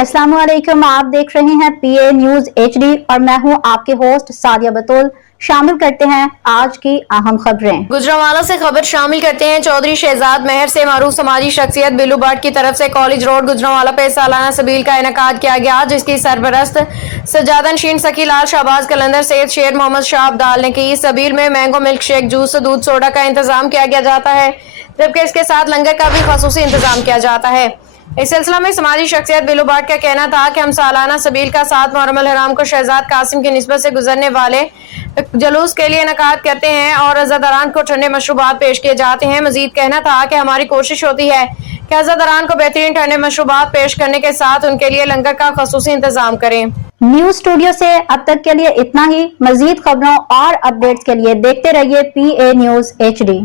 अस्सलाम वालेकुम, आप देख रहे हैं PA न्यूज HD और मैं हूं आपके होस्ट सादिया बतूल। शामिल करते हैं आज की अहम खबरें। गुजरांवाला से खबर शामिल करते हैं। चौधरी शहजाद महर से मारूफ समाजी शख्सियत बिल्लू भट्ट की तरफ से कॉलेज रोड गुजरांवाला पे सालाना सबील का इनेकाद किया गया, जिसकी सरपरस्त सजादा नशीन सखी लाल शाहबाज कलंदर सैयद शेर मोहम्मद शाह अब्दाल ने की। सबील में मैंगो मिल्क शेक, जूस, दूध सोडा का इंतजाम किया जाता है, जबकि इसके साथ लंगर का भी खसूसी इंतजाम किया जाता है। इस सिलसिला में समाजी शख्सियत बिल्लू भट्ट का कहना था कि हम सालाना सबील का 7 मुहर्रम अल हराम को शहजाद कासिम की निस्बत से गुजरने वाले जलूस के लिए इनेकाद करते हैं और अज़ादारान को ठंडे मशरूबात पेश किए जाते हैं। मजीद कहना था कि हमारी कोशिश होती है कि अज़ादारान को बेहतरीन ठंडे मशरूबात पेश करने के साथ उनके लिए लंगर का खसूसी इंतजाम करें। न्यूज स्टूडियो से अब तक के लिए इतना ही। मजीद खबरों और अपडेट्स के लिए देखते रहिए PA न्यूज HD।